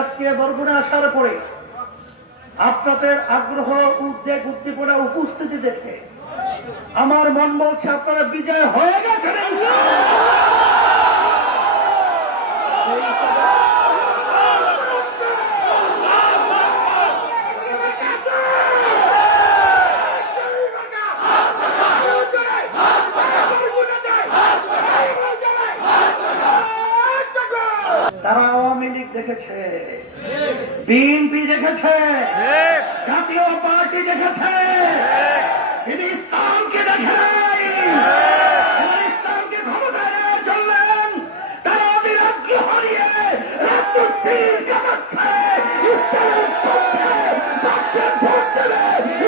আজকে বরগুনা আসার পরে আপনাদের আগ্রহ, উদ্বেগ, উদ্দীপনা, উপস্থিতি দেখে আমার মন বলছে আপনারা বিজয় হয়ে গেছেন। তারা আওয়ামী লীগ দেখেছে, বিএনপি দেখেছে, জাতীয় পার্টি দেখেছে, তিনি ইসলামকে দেখে ইসলামকে ক্ষমতায় নিয়ে চললেন। তারা ওদের আগ্রহ হারিয়ে রাজনীতির কাটাচ্ছে, ইসলামের পক্ষে বাক্সের ভোট দেবে,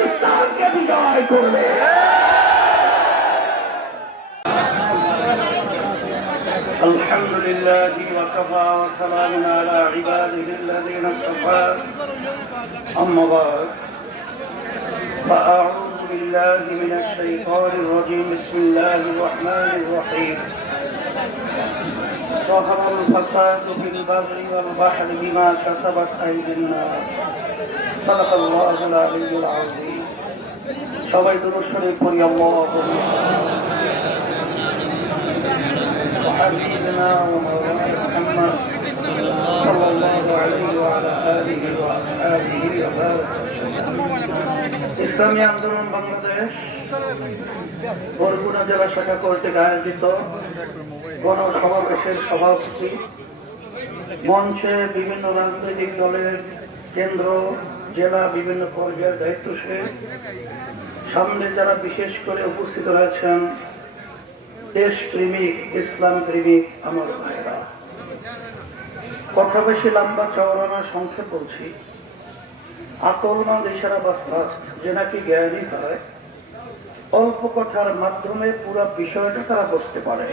ইসলামকে বিজয় করবে। الحمد لله وكفى وسلام على عباده الذين اصطفى أما بعد فأعوذ بالله من الشيطان الرجيم بسم الله الرحمن الرحيم ظهر الفساد في البر والبحر بما كسبت أيدي الناس صدق الله العلي العظيم সবাই দুরূদ শরীফ পড়ি আল্লাহুম্মা وحبيبنا ومولانا محمد صلى الله عليه وعلى آله وأصحابه وبارك ইসলামী আন্দোলন বাংলাদেশ বরগুনা জেলা শাখা কর্তৃক আয়োজিত গণসমাবেশের সভাপতি, মঞ্চে বিভিন্ন রাজনৈতিক দলের কেন্দ্র, জেলা বিভিন্ন পর্যায়ের দায়িত্বশীল, সামনে যারা বিশেষ করে উপস্থিত হয়েছেন, দেশ প্রেমিক, ইসলাম প্রেমিক আমার ভাইরা, কথা বেশি লম্বা চওড়া না, সংক্ষেপ বলছি। আকলমান ইশারা বাস্তাস যে নাকি জ্ঞানী হয়, অল্প কথার মাধ্যমে পুরো বিষয়টা তারা বুঝতে পারে।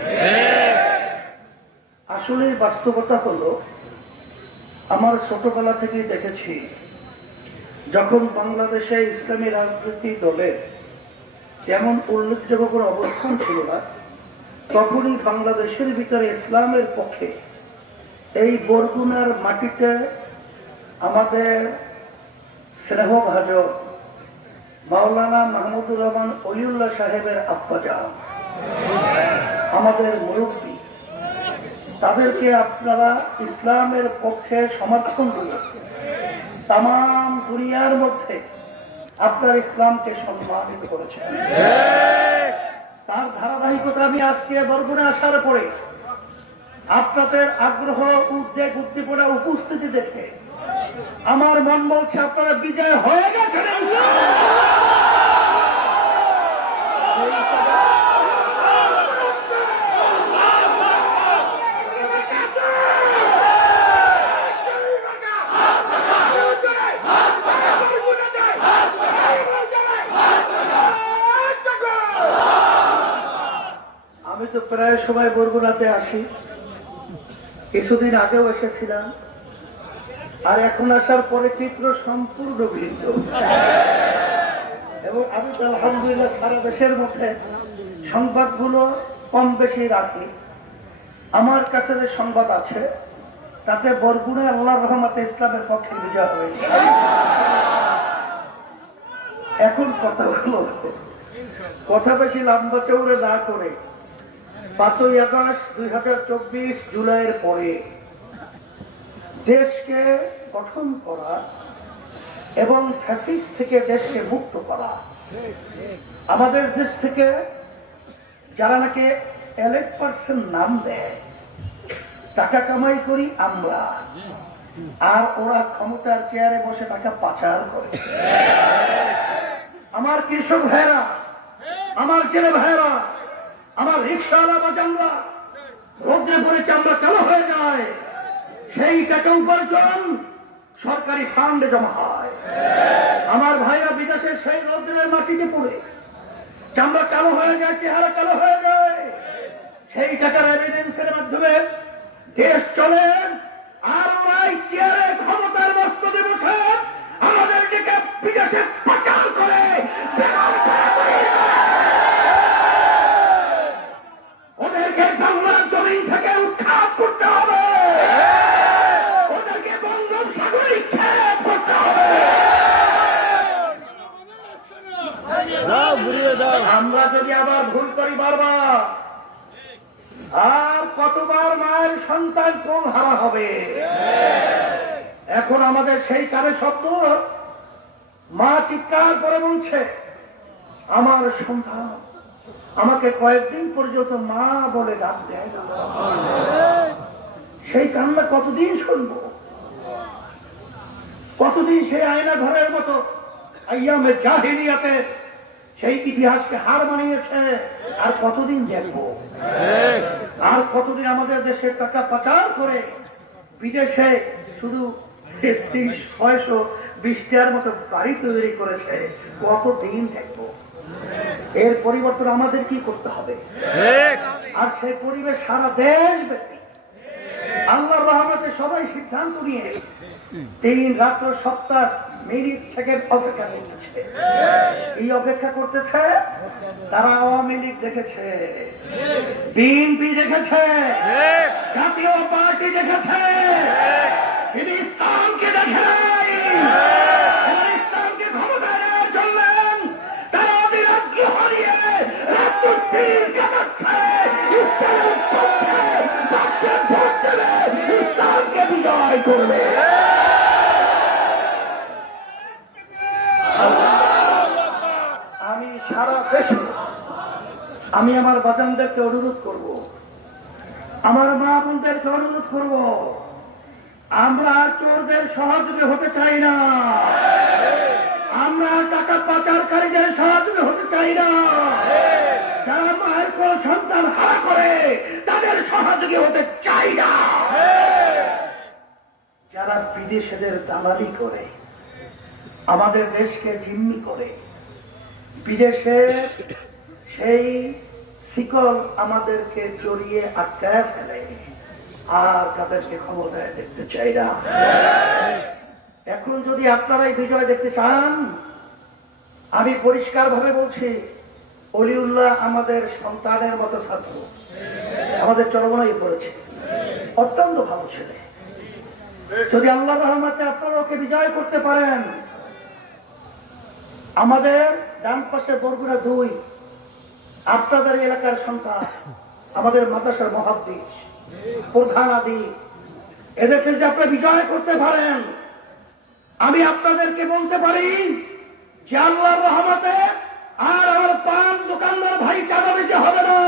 আসলে বাস্তবতা হলো, আমার ছোটবেলা থেকেই দেখেছি, যখন বাংলাদেশে ইসলামী রাজনৈতিক দলের তেমন উল্লেখযোগ্য কোনো অবস্থান ছিল না, তখনই বাংলাদেশের ভিতরে ইসলামের পক্ষে এই বরগুনার মাটিতে আমাদের স্নেহভাজন মাওলানা মাহমুদুর রহমান ওলিউল্লাহ সাহেবের আব্বাজান, আমাদের মুরব্বী, তাদেরকে আপনারা ইসলামের পক্ষে সমর্থন দিয়েছেন। তাম দুনিয়ার মধ্যে আপনার ইসলামকে সম্মানিত করেছেন। তার ধারাবাহিকতা আমি আজকে বরগুনা আসার পরে আপনাদের আগ্রহ, উদ্বেগ, উদ্দীপনা, উপস্থিতি দেখে আমার মন বলছে আপনারা বিজয় হয়ে গেছেন। আমি তো প্রায় সময় বরগুনাতে আসি, কিছুদিন আগেও এসেছিলাম, আর এখন আসার পরে চিত্র সম্পূর্ণ ভিন্ন। এবং আমি তো আলহামদুলিল্লাহ সারা দেশের মধ্যে সংবাদগুলো কম বেশি রাখি। আমার কাছে যে সংবাদ আছে তাতে বরগুনায় আল্লাহর রহমতে ইসলামের পক্ষে বিজয় হয়েছে। এখন কথা বেশি লম্বা চৌড়ে না করে 5ই আগস্ট 2024 জুলাইয়ের পরে দেশকে গঠন করা এবং ফ্যাসিস্ট থেকে দেশকে মুক্ত করা, আমাদের দেশ থেকে যারা নাকি 1% নাম দেয়, টাকা কামাই করি আমরা, আর ওরা ক্ষমতার চেয়ারে বসে টাকা পাচার করে। আমার কৃষক ভাইরা, আমার জেলে ভাইরা, আমার রিক্সাওয়ালা বাজানরা রোদ্রে পরে চামড়া কালো হয়ে যায়, সেই টাকা উপার্জন সরকারি ফান্ডে জমা হয়। আমার ভাইরা বিদেশের সেই রোদ্রের মাটিতে পড়ে চামড়া কালো হয়ে যায়, চেহারা কালো হয়ে যায়, সেই টাকার এভিডেন্সের মাধ্যমে দেশ চলে। আর ওরাই চেয়ারে ক্ষমতার মস্তদে বসে আমাদেরকে বিদেশে পাচার করে। ওদেরকে বাংলার জমিন থেকে উৎখাত করতে হবে, ওদেরকে বঙ্গোপসাগর ভুল করি বারবার। আর কতবার মায়ের সন্তান কোল হারা হবে। এখন আমাদের সেই কানে শব্দ, মা চিৎকার করে বলছে আমার সন্তান আমাকে কয়েকদিন পর্যন্ত মা বলে ডাক দেয় না। সেই কান্না কতদিন শুনবো? কতদিন সেই আয়না ঘরের মতো আইয়ামে জাহিলিয়াতে সেই ইতিহাসকে হার মানিয়েছে? আর কতদিন দেখবো? আর কতদিন আমাদের দেশের টাকা পাচার করে বিদেশে শুধু 620 মতো বাড়ি তৈরি করেছে? কতদিন দেখবো? এর পরিবর্তন আমাদের কি করতে হবে? আর সেই পরিবেশ সারা দেশ ব্যাপী আল্লাহর রহমতে সবাই সিদ্ধান্ত নিয়ে 3 রাত্র সপ্তাহ মিনিট সেকেন্ড অপেক্ষা করতেছে। এই অপেক্ষা করতেছে তারা আওয়ামী লীগ দেখেছে, বিএনপি দেখেছে, জাতীয় পার্টি দেখেছে, তিনি ইসলামকে দেখে নাই। ইসলামকে ক্ষমতায় নেওয়ার জন্য তারা অবিরাগ্য হারিয়ে রাজনীতির কাটাচ্ছে। ইসলামকে বিজয় করবে। আমি সারা দেশে আমি আমার বাজানদেরকে অনুরোধ করব, আমার মা বোনদেরকে অনুরোধ করব, আমরা চোরদের সহযোগী হতে চাই না, আমরা টাকা পাচারকারীদের সহযোগী হতে চাই না, যারা মায়ের কোন সন্তান হারা করে তাদের সহযোগী হতে চাই না, যারা বিদেশিদের দালালি করে আমাদের দেশকে জিম্মি করে বিদেশে সেই শিকল আমাদেরকে জড়িয়ে আটকায় ফেলে, আর তাদেরকে ক্ষমতায় দেখতে চাই না। এখন যদি আপনারাই বিজয় দেখতে চান, আমি পরিষ্কার ভাবে বলছি, অলিউল্লাহ আমাদের সন্তানের মতো ছাত্র, আমাদের চরমনায় পড়েছে, অত্যন্ত ভালো ছেলে। যদি আল্লাহর রহমতে আপনারা ওকে বিজয় করতে পারেন, আমাদের ডান পাশে বরগুনা 2 আপনাদের এলাকার সন্তান, আমাদের মাদ্রাসার মুহাদ্দিস, প্রধান আদি, এদেরকে যদি আপনারা বিজয় করতে পারেন, আমি আপনাদেরকে বলতে পারি যে আল্লাহর রহমতে আর আমার পান দোকানদার ভাই চাঁদাবাজি হবে না,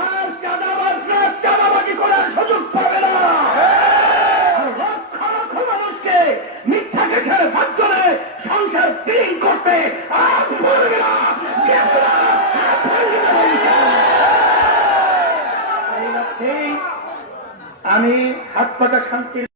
আর চাঁদাবাজরা চাঁদাবাজি করার সুযোগ পাবে না, আর লক্ষ লক্ষ মানুষকে মিথ্যা কেসের মাধ্যমে সংসার বিলীন করতে আর পারবে না। আমি হাত পাকা শান্তির